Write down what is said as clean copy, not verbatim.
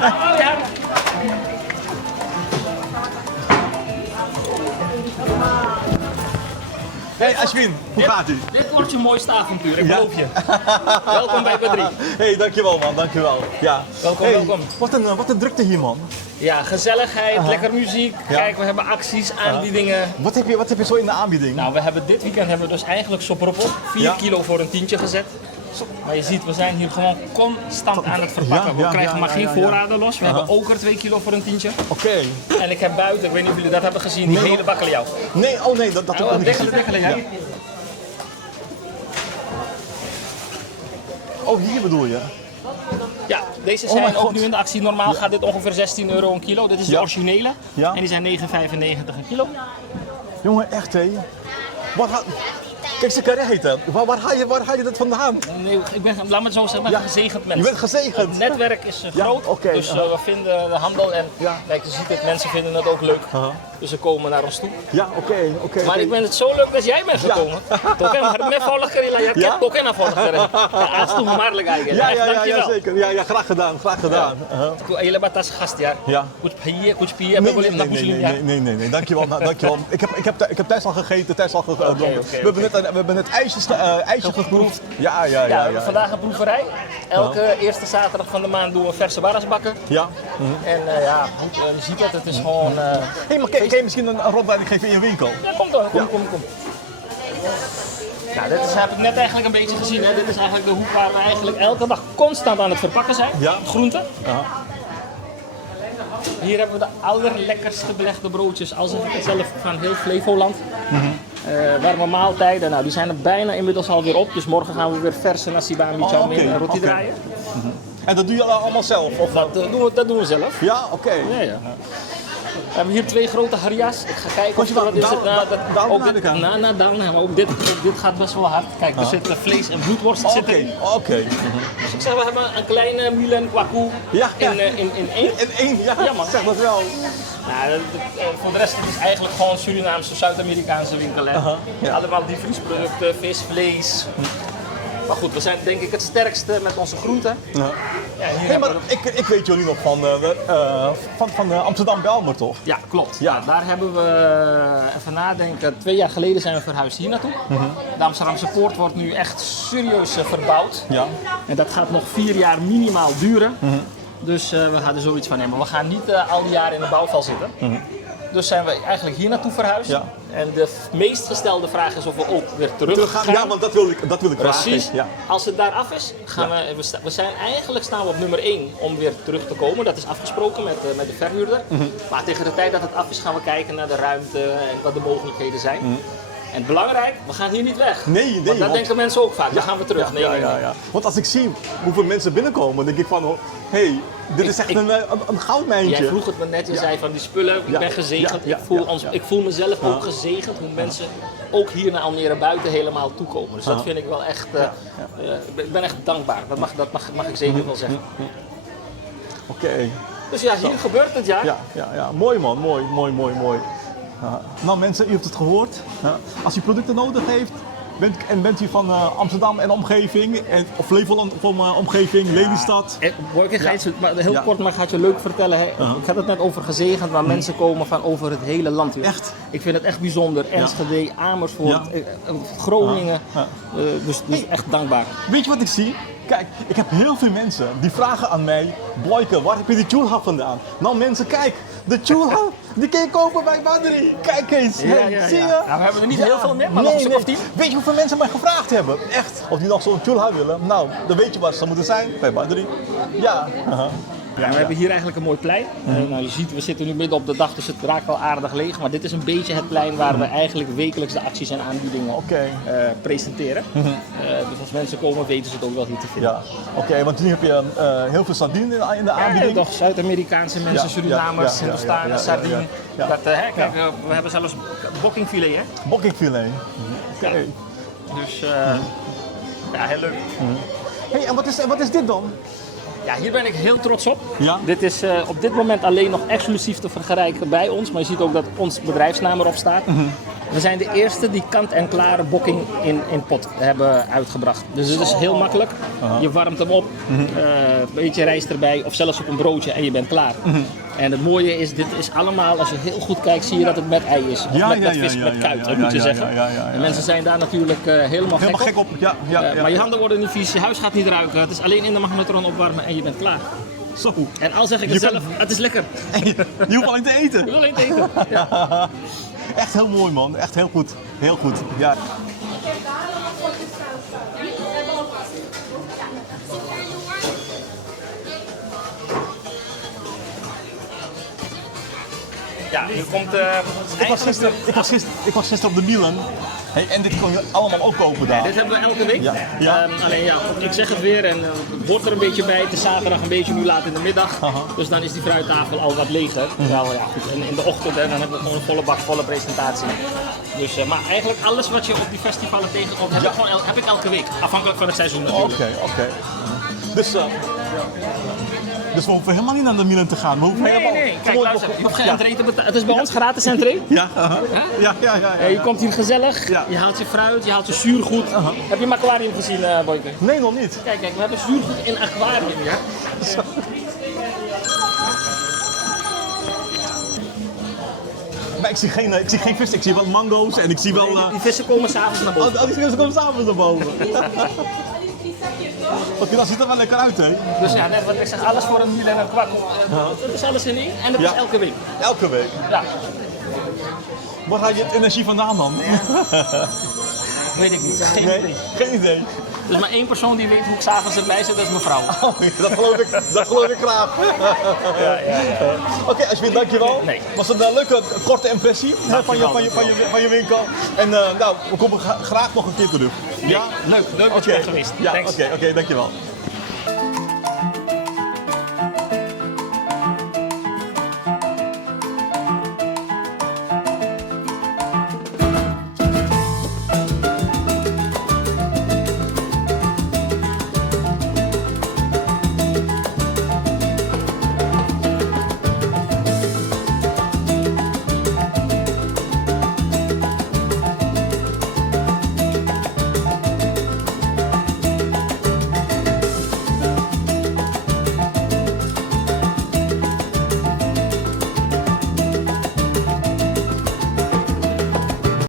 ja. Hey Ashwin, hoe gaat u? Dit wordt je mooiste avontuur, ik beloof je. Welkom bij Badri. Hey, dankjewel man, dankjewel. Ja. Welkom, Hey, welkom. Wat een drukte hier man. Ja, gezelligheid, lekker muziek. Ja. Kijk, we hebben acties, aanbiedingen. Wat heb je zo in de aanbieding? Nou, we hebben dit weekend hebben we dus eigenlijk sopperoppel 4 Ja. kilo voor een tientje gezet. Maar je ziet, we zijn hier gewoon constant aan het verpakken. Ja, We krijgen maar geen ja. voorraden los. We hebben ook er 2 kilo voor een tientje. Oké. En ik heb buiten, ik weet niet of jullie dat hebben gezien, die hele bakkeljauw. Nee, oh nee, dat heb ik ook niet gezien. Dikkelen, ja. Oh, hier bedoel je? Ja, deze Oh mijn zijn ook God. nu in de actie. Normaal gaat dit ongeveer 16 euro een kilo. Dit is de Ja. originele. Ja. En die zijn 9,95 een kilo. Jongen, echt hé. Kijk, ze kan eten. Waar haal je dat vandaan? Nee, laat me het zo zeggen, ik ben Ja. een gezegend Je mens. bent gezegend. Het netwerk is Ja, groot, oké, dus we vinden de handel en Ja. kijk, je ziet het, mensen vinden het ook leuk. Dus ze komen naar ons toe. Ja, oké. Maar ik vind het zo leuk dat jij bent gekomen. Toch en maar met volg kerila, ja, Ja? toch en naar volg kerila. Ja, het is toch gevaarlijk eigenlijk. Ja, Dankjewel. zeker. Ja, graag gedaan. Hele batas gast, ja. Ja. Kuch pahiye, kuch piye, we willen naar muslim, ja. Nee. Dankjewel. Ik heb thuis al gegeten, gedronken. Oké. We hebben net ijsje geproefd. Ja. Ja, we hebben vandaag een proeverij. Elke eerste zaterdag van de maand doen we verse barras bakken. Ja. En ja, goed, je ziet het is gewoon... Hé, maar kan je misschien een rondleiding geven in je winkel? Ja, kom dan, kom. Nou, dit heb ik net eigenlijk een beetje gezien. Hè. Dit is eigenlijk de hoek waar we eigenlijk elke dag constant aan het verpakken zijn. Ja. Groenten. Ja. Hier hebben we de allerlekkerste belegde broodjes, als ik het zelf, van heel Flevoland. Warme maaltijden, nou die zijn er bijna inmiddels alweer op. Dus morgen gaan we weer verse nasi bami chow mein en roti draaien. En dat doe je allemaal zelf? Of? Dat doen we zelf. Ja, oké. Ja. We hebben hier 2 grote haria's. Ik ga kijken of je wat is het. daar Maar ook dit gaat best wel hard. Kijk, er zit vlees en bloedworst zitten. Oké. Dus ik zeg, we hebben een kleine Milan Kwaku Ja. in één. In één, ja, Ja, man. zeg dat wel. Nou, voor de rest het is eigenlijk gewoon een Surinaamse, Zuid-Amerikaanse winkel. Hè. Ja. Allemaal diepvriesproducten, vis, vlees. Maar goed, we zijn denk ik het sterkste met onze groenten. Ja. Ja, hier Hey, hebben maar we ik weet jullie nog van Amsterdam-Belmer, toch? Ja, klopt. Ja. Ja, daar hebben we, even nadenken, 2 jaar geleden zijn we verhuisd hier naartoe. De Amsterdamse Poort wordt nu echt serieus verbouwd. Ja. En dat gaat nog 4 jaar minimaal duren. Dus we gaan er zoiets van nemen. We gaan niet al die jaren in de bouwval zitten. Dus zijn we eigenlijk hier naartoe verhuisd. Ja. En de meest gestelde vraag is of we ook weer terug gaan. Ja, want dat wil ik Precies. vragen. Ja. Als het daar af is, gaan we zijn eigenlijk staan we op nummer 1 om weer terug te komen. Dat is afgesproken met de verhuurder. Maar tegen de tijd dat het af is, gaan we kijken naar de ruimte en wat de mogelijkheden zijn. En belangrijk, we gaan hier niet weg. Nee, Want dat denken mensen ook vaak. Dan gaan we terug. Nee. Want als ik zie hoeveel mensen binnenkomen, denk ik van, hé, dit is echt een goudmijntje. Jij vroeg het me net, je zei van die spullen, ik ben gezegend. Ik voel mezelf ook gezegend hoe mensen ook hier naar Almere buiten helemaal toekomen. Dus dat vind ik wel echt, ik ben echt dankbaar. Dat mag ik zeker wel zeggen. Oké. Dus ja, hier gebeurt het ja. Ja. Mooi man, mooi. Ja. Nou mensen, u hebt het gehoord. Ja. Als u producten nodig heeft, bent u van Amsterdam en omgeving, of Flevoland omgeving, Lelystad. Maar heel kort, maar ik ga het je leuk vertellen. Hè. Ik had het net over gezegend, maar mensen komen van over het hele land. Hier. Echt? Ik vind het echt bijzonder. Enschede, Amersfoort, Groningen. Dus echt dankbaar. Weet je wat ik zie? Kijk, ik heb heel veel mensen die vragen aan mij, Bloike, waar heb je die chulha vandaan? Nou mensen, kijk, de chulha, die kun je kopen bij Badri. Kijk eens, zie je? Nou, we hebben er niet heel veel meer, maar nog een stuk of 10. Weet je hoeveel mensen mij gevraagd hebben? Echt, of die nog zo'n chulha willen? Nou, dan weet je waar ze moeten zijn, bij Badri. Ja. Ja, we hebben hier eigenlijk een mooi plein. Nou, je ziet, we zitten nu midden op de dag, dus het raakt wel aardig leeg. Maar dit is een beetje het plein waar we eigenlijk wekelijks de acties en aanbiedingen presenteren. Dus als mensen komen, weten ze het ook wel hier te vinden. Ja, oké, want nu heb je heel veel sardine in de aanbieding. Ja, toch Zuid-Amerikaanse mensen, Surinamers, Hindoestanen, sardine. Kijk, we hebben zelfs bokkingfilet, hè? Bokkingfilet. Oké. Dus ja, heel leuk. Hey, en wat is dit dan? Ja, hier ben ik heel trots op. Ja? Dit is op dit moment alleen nog exclusief te vergelijken bij ons. Maar je ziet ook dat ons bedrijfsnaam erop staat. We zijn de eerste die kant-en-klare bokking in pot hebben uitgebracht. Dus het is heel makkelijk. Je warmt hem op, een beetje rijst erbij of zelfs op een broodje en je bent klaar. En het mooie is, dit is allemaal, als je heel goed kijkt, zie je dat het met ei is. Of met vis met kuit, moet je zeggen. En mensen zijn daar natuurlijk helemaal gek op. Maar je handen worden niet vies, je huis gaat niet ruiken. Het is alleen in de magnetron opwarmen en je bent klaar. Zo. En al zeg ik het zelf, het is lekker. Je hoeft alleen te eten. Je wil alleen te eten. Ja. Echt heel mooi man, echt heel goed. Heel goed. Ja. Ja, hier komt Ik was gisteren op de Milan. Hey, en dit kon je allemaal ook kopen daar. dit hebben we elke week. Ja. Alleen ja, ik zeg het weer en het wordt er een beetje bij. Het is zaterdag een beetje nu laat in de middag. Dus dan is die fruittafel al wat leger. Terwijl, ja, goed. En in de ochtend dan hebben we gewoon een volle bak, volle presentatie. Dus, maar eigenlijk alles wat je op die festivalen tegenkomt, heb ik elke week. Afhankelijk van het seizoen natuurlijk. Oké. Dus we hoeven helemaal niet naar de Milan te gaan. Nee. Kijk, luister, je hoeft geen entree te betalen. Het is bij ons gratis entree. Ja. Je komt hier gezellig, je haalt je fruit, je haalt je zuurgoed. Heb je mijn aquarium gezien, Boyke? Nee, nog niet. Kijk, we hebben zuurgoed in aquarium, ja. Maar ik zie geen vis, ik zie wel mango's en ik zie wel... Die vissen komen s'avonds naar boven. Die vissen komen s'avonds naar boven. Oké, dat ziet er wel lekker uit, hè? Dus ja, net wat ik zeg, alles voor een wiel en een kwak. Dat is alles in één en dat is elke week. Elke week? Ja. Waar haal je het energie vandaan dan? Weet ik niet, Geen idee. Er is maar één persoon die weet hoe ik s'avonds erbij zit, dat is mijn vrouw. Oh, dat geloof ik graag. Oké, alsjeblieft, dankjewel. Nee. Was een leuke, korte impressie van je winkel. En nou, we komen graag nog een keer terug. Ja? Leuk dat je bent geweest. Ja, Thanks. oké, dankjewel.